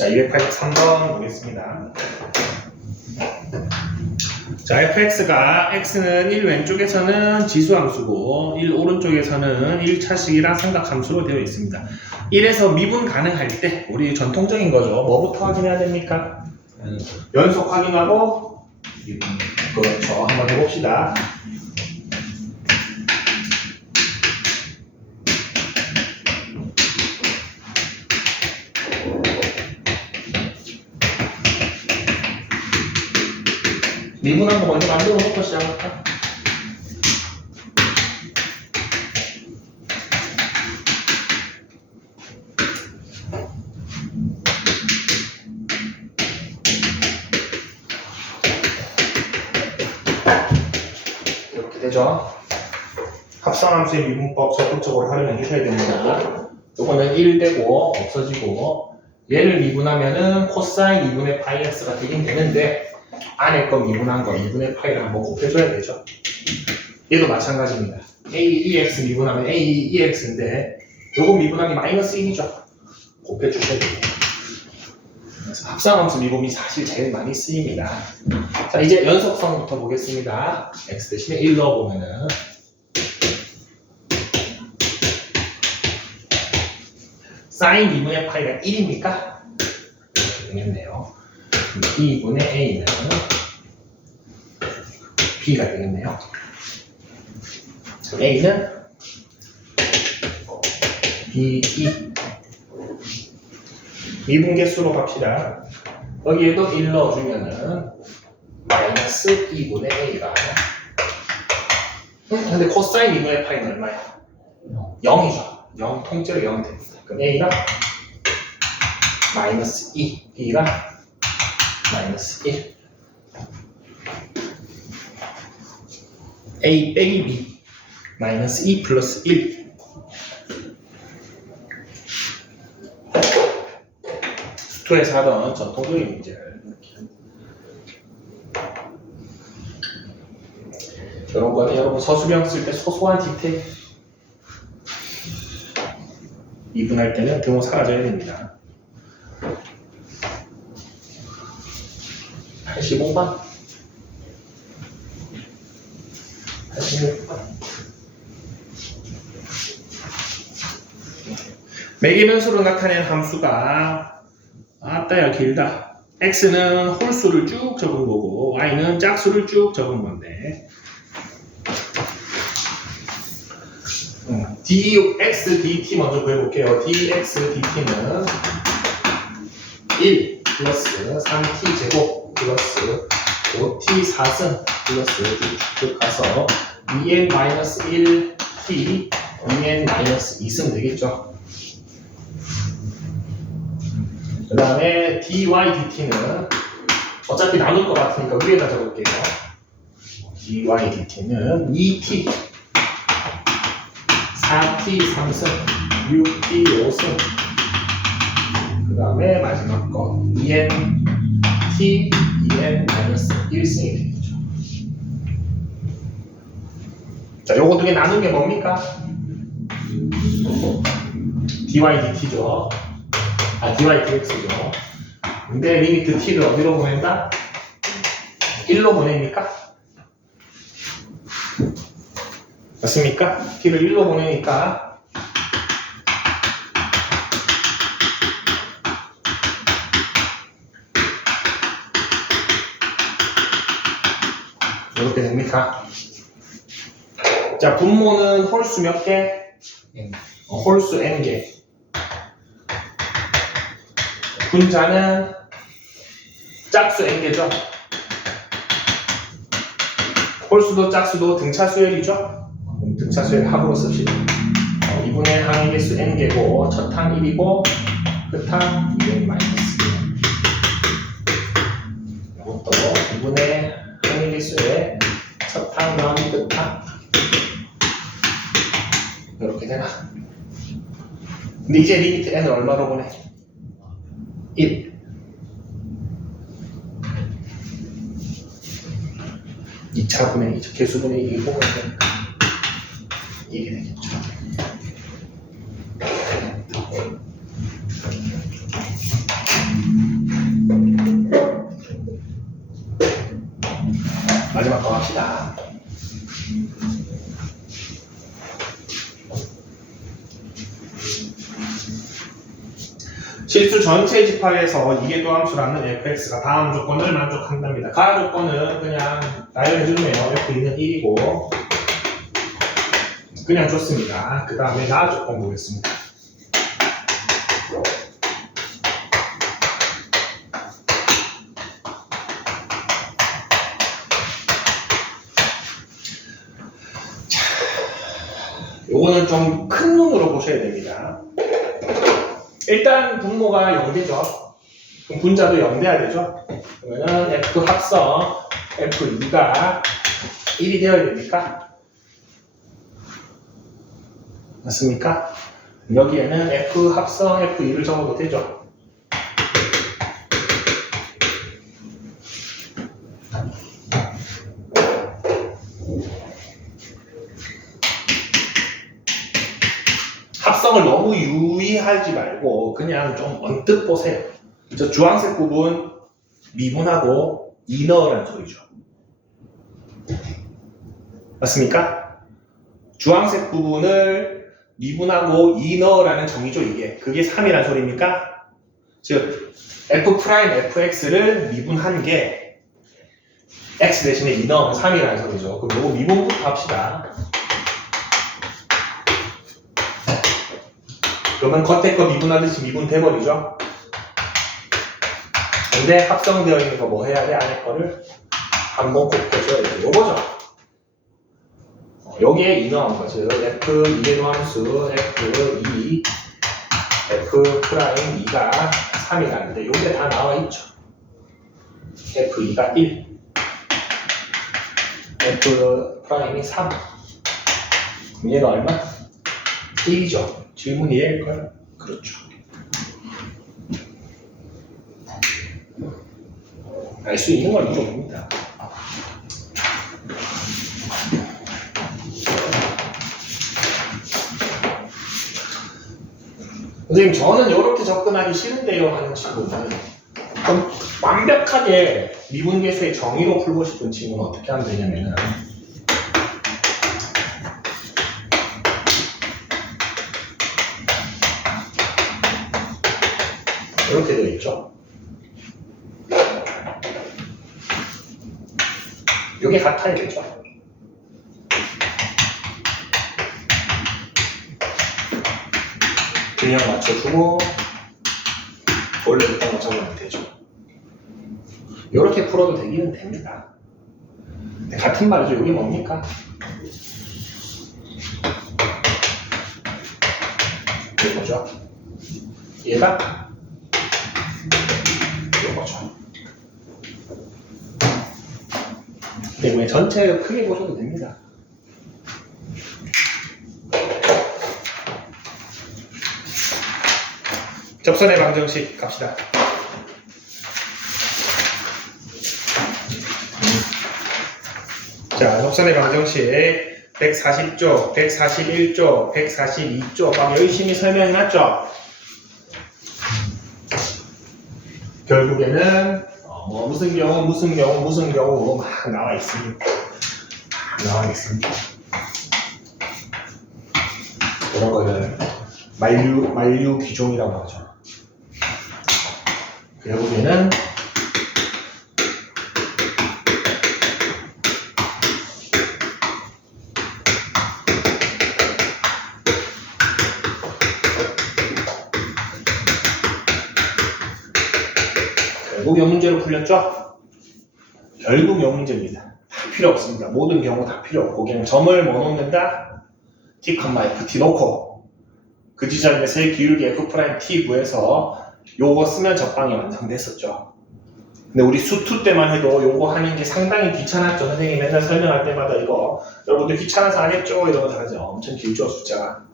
자, 283번 보겠습니다. 자, fx가 x는 1 왼쪽에서는 지수함수고 1 오른쪽에서는 1차식이랑 삼각함수로 되어 있습니다. 1에서 미분 가능할 때 우리 전통적인 거죠. 뭐부터 확인해야 됩니까? 연속 확인하고 미분. 그렇죠. 한번 해봅시다. 미분한 거 먼저 만들어 놓고 시작할까? 이렇게 되죠. 합성함수의 미분법 적극적으로 활용해 주셔야 됩니다. 요거는 1 되고 없어지고 얘를 미분하면은 코사인 2분의 파이 x가 되긴 되는데 안에 거 미분한 거 2분의 파이를 한번 곱해줘야 되죠. 얘도 마찬가지입니다. a 2x 미분하면 a 2x인데 요거 미분하기 마이너스 1이죠. 곱해주셔야. 그래서 합성함수 미분이 사실 제일 많이 쓰입니다. 자 이제 연속성부터 보겠습니다. x 대신에 1 넣어보면은 사인 2분의 파이가 1입니까? 이렇게 되겠네요. 2분의 a는 b가 되겠네요. a는 b2 미분계수로 갑시다. 여기에도 1 넣어주면은 마이너스 2분의 a가 음, 근데 코사인 2분의 파이는 얼마야? 0이죠. 0 통째로 0 됩니다. 그럼 a가 마이너스 2, b가 마이너스 1 a 빼기 b 마이너스 2 플러스 1 수투에서 하던 전통적인 문제를 이런 거는 여러분 서술형 쓸 때 소소한 디테일. 이분할 때는 등호 사라져야 됩니다. 85번 86번 매개 변수로 나타낸 함수가 아따야 길다. X는 홀수를 쭉 적은 거고 y는 짝수를 쭉 적은 건데. 음, dx dt 먼저 구해볼게요. Dx dt는 1 플러스 3t 제곱 플러스 5t 4승 플러스 쭉 가서 2n 마이너스 1t 2n 마이너스 2승 되겠죠 그 다음에 dy dt는 어차피 나눌 것 같으니까 위에다 적을게요. dy dt는 2t 4t 3승 6t 5승 그 다음에 마지막 거 2n t 2n 마이너스 1승이 되겠죠. 자, 요거 두 개 나눈 게 뭡니까? dy dt죠. 아, dy dx죠. 근데 리미트 t를 어디로 보낸다? 1로 보냅니까? 맞습니까? t를 1로 보내니까 이렇게 됩니까? 자, 분모는 홀수 몇 개? 어, 홀수 n개. 분자는 짝수 n개죠. 홀수도 짝수도 등차 수열이죠. 그럼 등차 수열 합으로 씁시다. 어, 2분의 항의 개수 n개고 첫항 1이고 끝항 2n 마이너스 1. 이것도 2분의 항의 개수의 첫항 더하기 끝항 이렇게 되나? 근데 이제 리미트 n을 얼마로 보내? 1. 2 2차분의 2차 개수분의 2 보면 되니까 이게 되겠죠. 실수 전체 집합에서 이계도함수라는 fx가 다음 조건을 만족한답니다. 가야 조건은 그냥 나열해주네요. f는 1이고 그냥 좋습니다. 그 다음에 나 조건 보겠습니다. 요거는 좀 큰 눈으로 보셔야 됩니다. 일단 분모가 0되죠. 그럼 분자도 0돼야 되죠. 그러면은 F 합성 F2가 1이 되어야 됩니까? 맞습니까? 여기에는 F 합성 F2를 적어도 되죠. 합성을 너무 유의하지 말고 그냥 좀 언뜻 보세요. 저 주황색 부분 미분하고 이너라는 소리죠. 맞습니까? 주황색 부분을 미분하고 이너라는 정의죠, 이게. 그게 3이라는 소리입니까? 즉, f 프라임 fx를 미분한 게 x 대신에 이너는 3이라는 소리죠. 그럼 요거 미분부터 합시다. 그러면 겉에 거 미분하듯이 미분 돼버리죠. 근데 합성되어 있는 거 뭐 해야 돼? 안에 거를 한번 곱해줘야 돼. 요거죠. 어, 여기에 이 나온 거죠. F 2의 함수 F 2 F 프라임 2가 3이라는데 요게 다 나와 있죠. F 2가 1 F 프라임이 3 그럼 얘가 얼마? 1이죠. 질문 이해할까요? 그렇죠. 알 수 있는 걸 물어봅니다. 선생님, 저는 이렇게 접근하기 싫은데요 하는 친구는 좀 완벽하게 미분계수의 정의로 풀고 싶은 친구는 어떻게 하면 되냐면은 이렇게 되어 있죠. 이게 같아야 되죠. 균형 맞춰주고 원래 있던 것처럼 되죠. 이렇게 풀어도 되기는 됩니다. 같은 말이죠. 이게 뭡니까? 이거죠. 얘가 이거죠. 때문에 전체를 크게 보셔도 됩니다. 접선의 방정식 갑시다. 자, 접선의 방정식 140조, 141조, 142조 막 열심히 설명해놨죠? 결국에는 어, 뭐 무슨 경우, 무슨 경우, 무슨 경우 막 나와 있습니다. 막 나와 있습니다. 이런 거를 만류, 만류 기종이라고 하죠. 결국에는 결국 요 문제로 풀렸죠? 결국 요 문제입니다. 다 필요 없습니다. 모든 경우 다 필요 없고 그냥 점을 뭐 놓는다? t, f, t 놓고 그 지점에 세 기울기 f 프라임 t 구해서 요거 쓰면 적방이 완성됐었죠. 근데 우리 수투 때만 해도 요거 하는 게 상당히 귀찮았죠. 선생님이 맨날 설명할 때마다 이거 여러분들 귀찮아서 안 했죠? 이러고 다 하죠. 엄청 길죠 숫자가.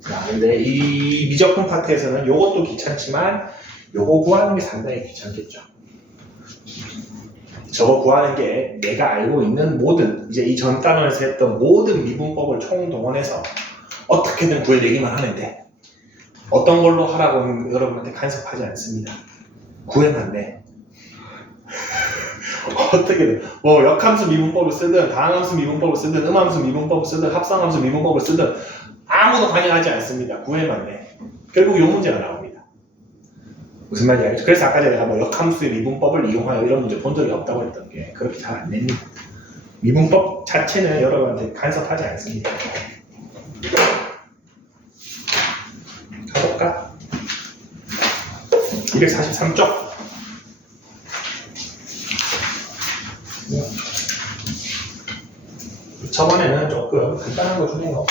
자, 근데 이 미적분 파트에서는 요것도 귀찮지만 요거 구하는 게 상당히 귀찮겠죠. 저거 구하는 게 내가 알고 있는 모든 이제 이 전 단원에서 했던 모든 미분법을 총동원해서 어떻게든 구해내기만 돼. 어떤 걸로 하라고는 여러분한테 간섭하지 않습니다. 구해만 돼. 어떻게든 뭐 역함수 미분법을 쓰든 다항함수 미분법을 쓰든 음함수 미분법을 쓰든 합성함수 미분법을 쓰든 아무도 관여하지 않습니다. 구해만 돼. 결국 이 문제가 나옵니다. 무슨 말인지 알죠? 그래서 아까 제가 뭐 역함수의 미분법을 이용하여 이런 문제 본 적이 없다고 했던 게 그렇게 잘 안 됩니다. 미분법 자체는 여러분한테 간섭하지 않습니다. 가볼까? 243쪽. 저번에는 조금 간단한 거 주는 거.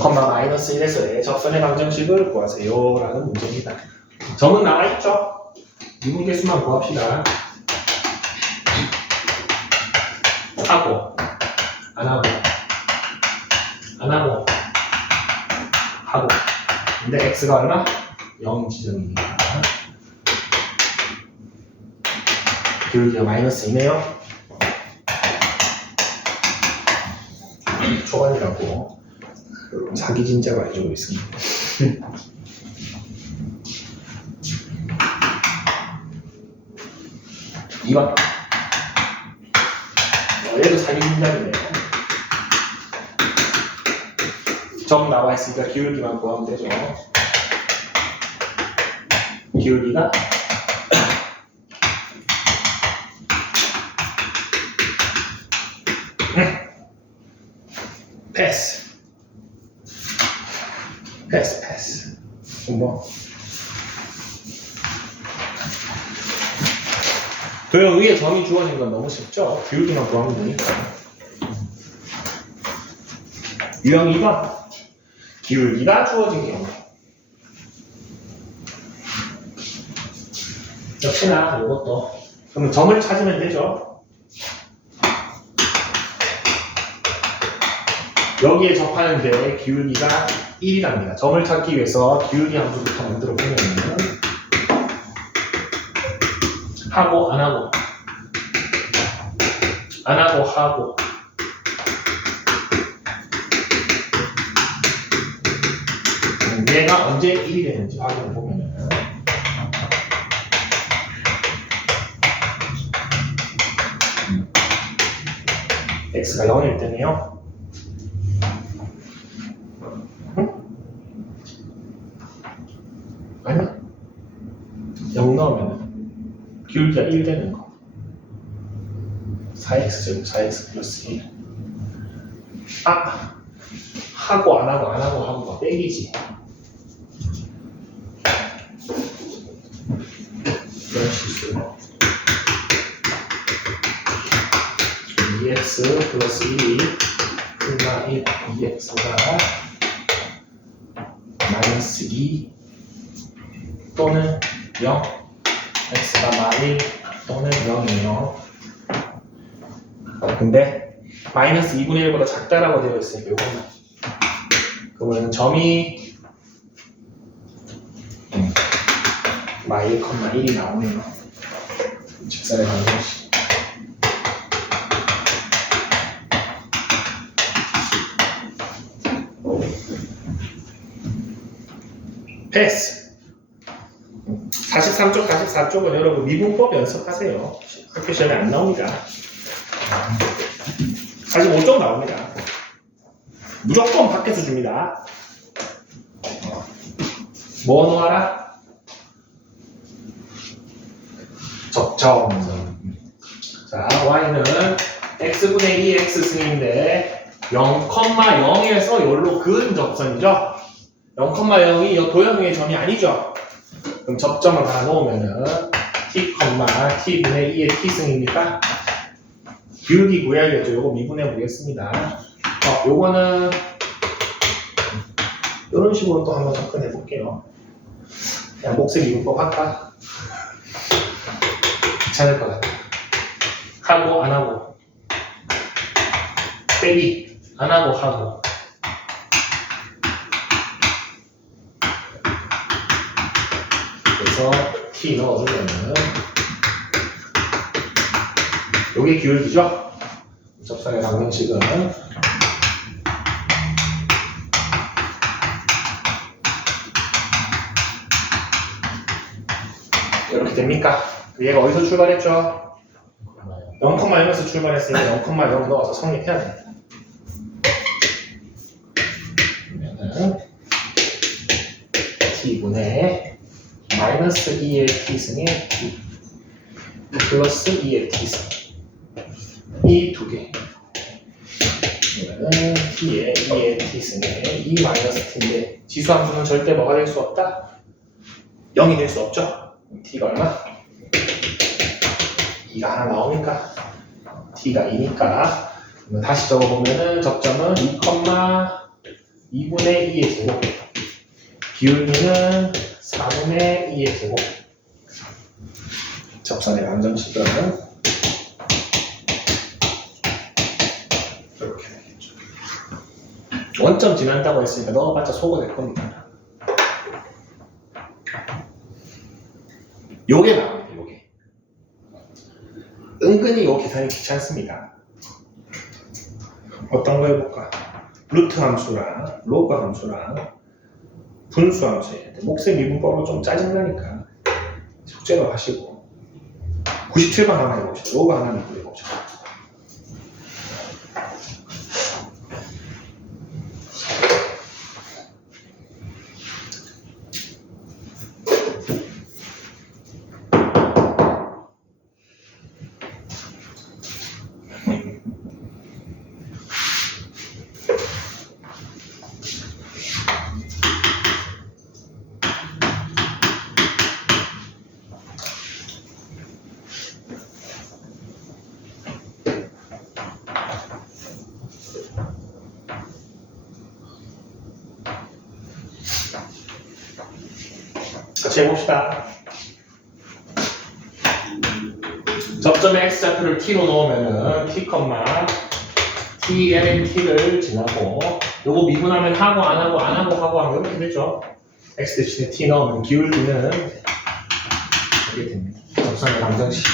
컴마 마이너스 1에서 1 적선의 방정식을 구하세요. 라는 문제입니다. 점은 나와있죠? 미분 개수만 구합시다. 하고, 안 하고, 안 하고, 하고. 근데 x가 얼마? 0 지점입니다. 기울기가 마이너스 2네요. 초반이라고. 자기 진짜가 해주고 있습니다. 이번 어, 얘도 자기 진짜이네요. 점 나와 있으니까 기울기만 구하면 되죠. 기울기가 패스. 패스, 패스. 뭐. 도형 위에 점이 주어진 건 너무 쉽죠? 기울기만 구하면 되니까. 유형 2번. 기울기가 주어진 경우. 역시나 이것도. 그럼 점을 찾으면 되죠? 여기에 접하는데 기울기가 1이랍니다. 점을 찾기 위해서 기울기 함수부터 만들어 보면 하고 안 하고 안 하고 하고 음, 얘가 언제 1이 되는지 확인해 보면 x가 0일 때네요. 아니야. 0 기울기가 1 되는 거. 4x 제곱 4x 플러스 1. 아! 하고 안 하고 안 하고 하고가 빼기지. 이런 실수. 2x 플러스 1이 끝나 1, 2x가 마이너스 2 또는 0 x가 마일 또는 0이에요. 근데 마이너스 2분의 1보다 작다라고 되어 있으니까 이거는. 그러면 점이 음, 마일 컴마 1이 나오네요. 직선의 방정식 패스 43쪽, 44쪽은 여러분 미분법 연습하세요. 학교 시험에 안 나옵니다. 45쪽 나옵니다. 무조건 밖에서 줍니다. 뭐 넣어라? 적정. 자, y는 x분의 2 x 승인데 0,0에서 여기로 근 접선이죠. 0,0이 이 도형의 점이 아니죠. 그럼 접점을 하나 놓으면은 t, t분의 2의 t승이니까 기울기 구해야겠죠. 요거 미분해 보겠습니다. 어, 요거는 이런 식으로 또 한번 접근해 볼게요. 그냥 목색 미분법 할까? 귀찮을 것 같아. 하고 안 하고 빼기 안 하고 하고 여기서 t 넣어주면은 요게 기울기죠? 접선의 방정식은 이렇게 됩니까? 얘가 어디서 출발했죠? 0,1에서 출발했으니까 0,0 넣어서 성립해야 됩니다. 그러면은 t분의 마이너스 2의 t승의 t 플러스 2의 t승 이 두 개. 이거는 t의 2의 t승의 2 마이너스 t인데 지수 함수는 절대 뭐가 될 수 없다? 0이 될 수 없죠? t가 얼마? 2가 하나 나오니까 t가 2니까 다시 적어보면은 접점은 2, 2분의 2의 제곱 기울기는 4분의 2의 제곱 접선의 방정식은 이렇게 되겠죠. 원점 지난다고 했으니까 넣어봤자 소거될 겁니다. 요게 나옵니다 요게. 은근히 요 계산이 귀찮습니다. 어떤 거 해볼까? 루트 함수랑 로그 함수랑 분수 함수에 목세 미분법은 좀 짜증나니까 숙제로 하시고 97번 하나 해봅시다. 로그 하나 미분해봅시다. 같이 해봅시다. 접점의 x좌표를 t로 넣으면은 t, t, ln t를 지나고 요거 미분하면 하고 안 하고 안 하고 하고 하면 이렇게 되죠. x 대신에 t 넣으면 기울기는 이렇게 됩니다. 접선의 방정식.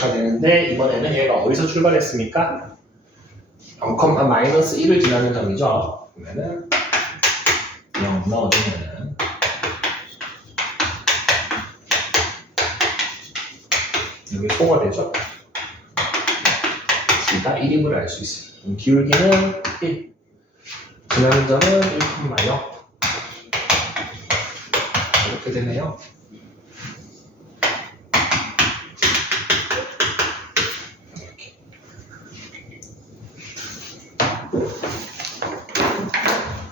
가 되는데 이번에는 얘가 어디서 출발했습니까? 0, 마이너스 1을 지나는 점이죠. 그러면은 0 넣어주면은 여기 소거되죠. t가 1임을 알 수 있어요. 기울기는 1. 지나는 점은 1,0 이렇게 되네요.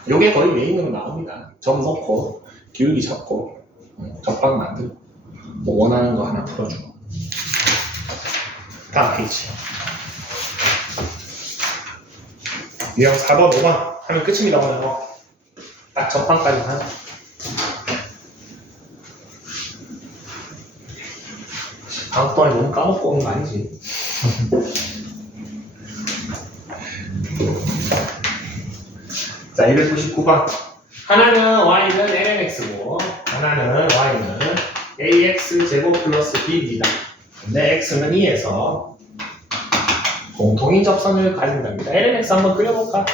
요게 거의 메인으로 나옵니다. 점 넣고 기울기 잡고 어, 접방 만들고 뭐 원하는 거 하나 풀어주고. 다음 페이지 유형 4번 5번 하면 끝입니다 오늘 뭐딱 접방까지 하나 다음 번에 너무 까먹고 오는 거 아니지 자, 299번. 하나는 y는 lnx고, 하나는 y는 ax 제곱 플러스 b입니다. 근데 x는 2에서 공통인 접선을 가진답니다. lnx 한번 그려볼까?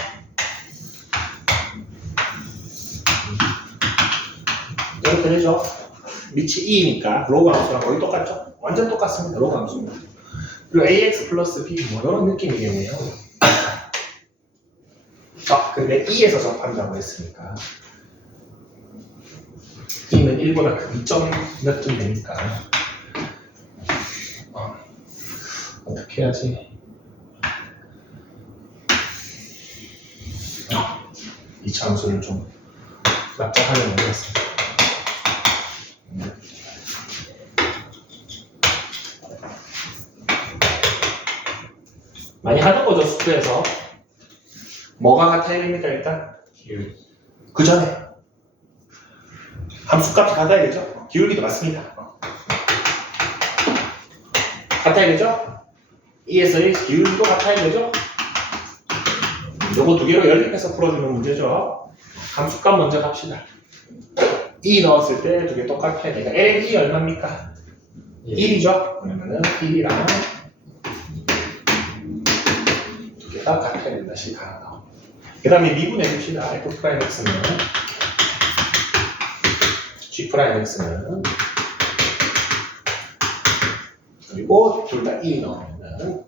이렇게 되죠. 밑이 2니까 로그 함수랑 거의 똑같죠? 완전 똑같습니다. 로그 함수입니다. 그리고 ax 플러스 b 뭐 이런 느낌이겠네요. 아, 근데 2에서 접한다고 했으니까. 2는 1보다 크 2점 몇점 되니까. 어, 어떻게 해야지? 어, 이 참수를 좀 납작하게 만들었습니다. 음. 많이 하던 거죠 숙제에서 뭐가 같아야 됩니까 일단? 기울기 그 전에 함수값이 같아야 되죠? 기울기도 맞습니다 어. 같아야 되죠? 2에서 1 기울기도 같아야 되죠? 요거 두 개로 연립해서 풀어주는 문제죠. 함수값 먼저 갑시다. 2 넣었을 때 두 개 똑같아야 되니까 LN이 얼마입니까? 1이죠? 그러면은 1이랑 두 개가 같아야 된다. 식 하나 나오. 그 다음에 미분해 줍시다. F 프라임 X는 G 프라임 X는 그리고 둘다2 넣으면은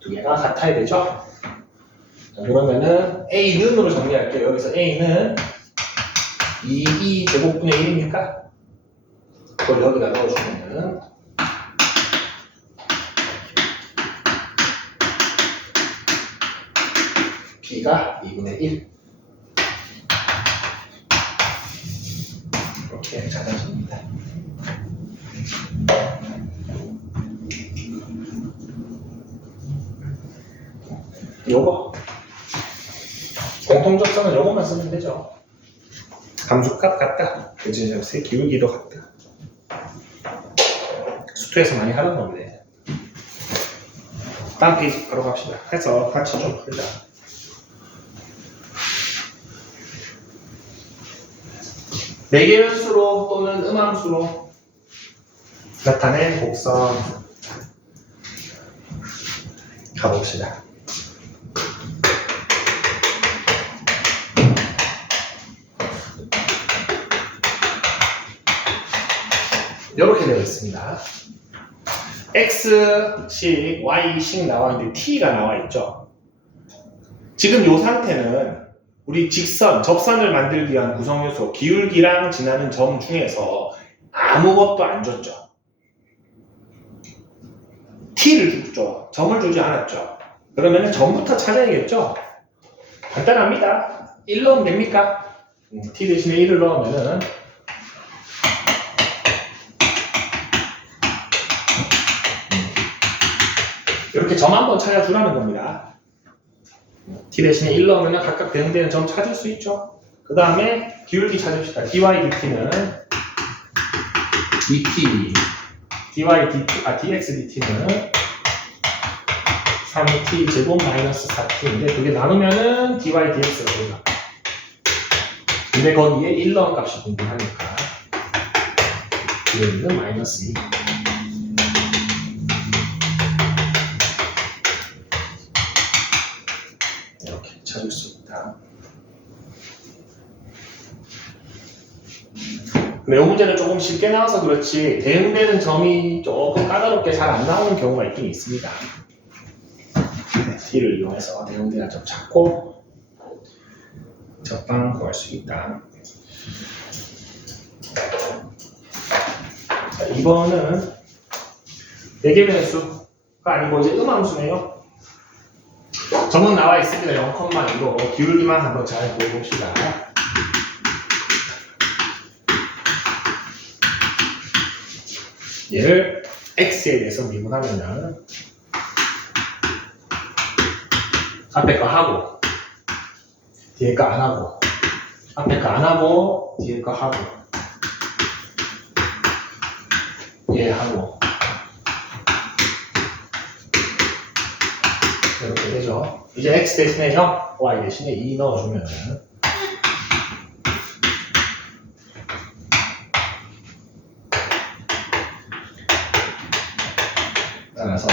두 개가 같아야 되죠? 자, 그러면은 A는으로 정리할게요. 여기서 A는 2, 2 제곱분의 1입니까? 그걸 여기다 넣어주면은 B가 2분의 1 이렇게 찾아집니다. 요거 공통적성은 요것만 쓰면 되죠. 감수값 같다. 그치, 기울기도 같다. 수투에서 많이 하던 건데. 다음 페이지 바로 갑시다. 해서 같이 좀 풀자. 네 개의 수로 또는 음함수로 나타낸 곡선 가봅시다. 이렇게 되어 있습니다. X식, Y식 나와 있는데 T가 나와 있죠. 지금 이 상태는 우리 직선, 접선을 만들기 위한 구성 요소, 기울기랑 지나는 점 중에서 아무것도 안 줬죠. T를 줬죠. 점을 주지 않았죠. 그러면 점부터 찾아야겠죠. 간단합니다. 1 넣으면 됩니까? 음, T 대신에 1을 넣으면은 이렇게 점 한번 찾아주라는 겁니다. T 대신에 1 넣으면 각각 대응되는 점 찾을 수 있죠. 그 다음에 기울기 찾읍시다. dy dt는 dt, dy dt, 아 dx dt는 3t 제곱 마이너스 4t인데 그게 나누면은 dy dx가 됩니다. 근데 거기에 1 넣은 값이 궁금하니까 뒤에는 마이너스 2. 근데 이 문제는 조금 쉽게 나와서 그렇지 대응되는 점이 조금 까다롭게 잘 안 나오는 경우가 있긴 있습니다. T를 이용해서 대응되는 점 찾고 적방 구할 수 있다. 자, 이번은 4개 변수가 아니고 이제 음함수네요. 점은 나와 있습니다. 0,2로 기울기만 한번 잘 보여봅시다. 얘를 x에 대해서 미분하면은 앞에 거 하고 뒤에 거 안 하고 앞에 거 안 하고 뒤에 거 하고 얘 하고 이렇게 되죠. 이제 x 대신에 0, y 대신에 2 넣어주면 따라서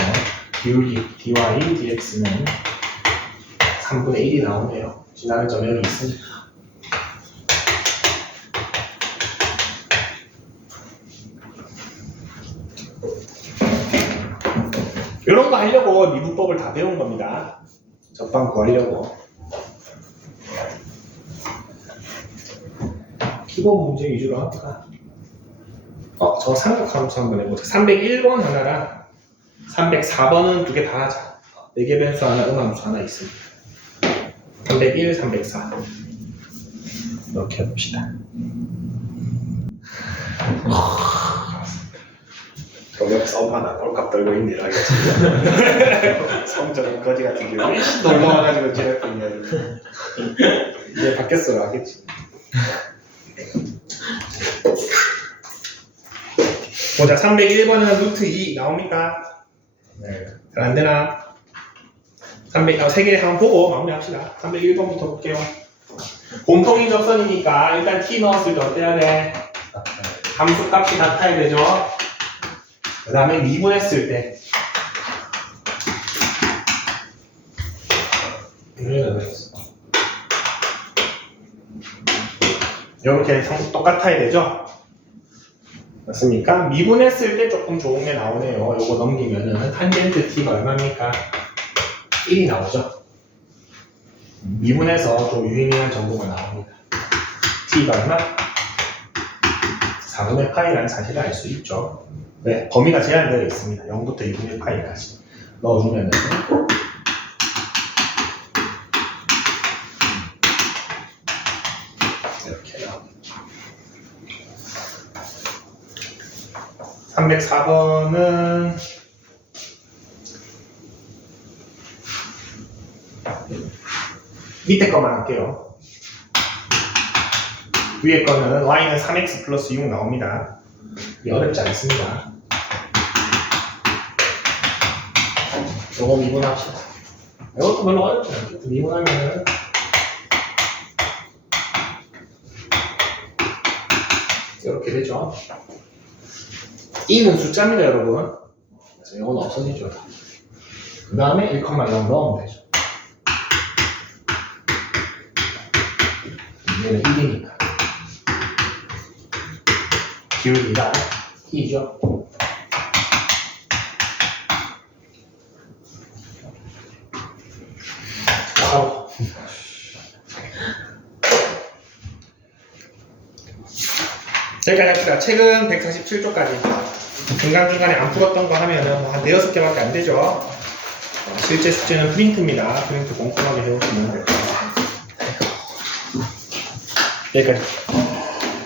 기울기 dy dx는 3분의 1이 나오네요. 지나는 점이 여기 있으니까. 이런 거 하려고 미분법을 다 배운 겁니다. 적방 구하려고. 기본 문제 위주로 할까? 어, 저 삼각함수 한번 해보자. 301번 하나랑 304번은 두 개 다 하자. 4개 변수 하나, 음함수 하나 있습니다. 301, 304. 이렇게 해봅시다. 여기서 엄마나 꼴값 떨고 있네 알겠지? 성적인 거지 같은 게 놀러 와가지고 지냈더니 이제 바뀌었어 알겠지? 보자 301번은 루트 2 나옵니까? 네. 잘 안 되나? 300, 아, 3개 한번 보고 마무리합시다. 301번부터 볼게요. 공통인 접선이니까 일단 t 넣었을 때 어때야 돼? 함수 값이 같아야 되죠? 그 다음에 미분했을 때. 이렇게 성- 똑같아야 되죠? 맞습니까? 미분했을 때 조금 좋은 게 나오네요. 요거 넘기면은 탄젠트 t가 얼마입니까? 1이 나오죠? 미분해서 좀 유의미한 정보가 나옵니다. t가 얼마? 4분의 파이라는 사실을 알 수 있죠. 네, 범위가 제한되어 있습니다. 0부터 2분의 파이까지 넣어주면은 이렇게요. 304번은 밑에 거만 할게요. 위에 거는 y는 3x 플러스 6 나옵니다. 어렵지 않습니다. 요거 미분합시다. 이것도 별로 어렵지 않죠. 미분하면은 이렇게 되죠. 2는 숫자입니다, 여러분. 그래서 이건 없어지죠. 그 다음에 1,0 넣으면 되죠. 얘는 1이니까. 기울기가 2죠. 바로. 여기까지 합시다. 책은 147쪽까지. 중간중간에 안 풀었던 거 하면은 뭐한 대여섯 개밖에 안 되죠. 어, 실제 숙제는 프린트입니다. 프린트 꼼꼼하게 것 같아요. 여기까지.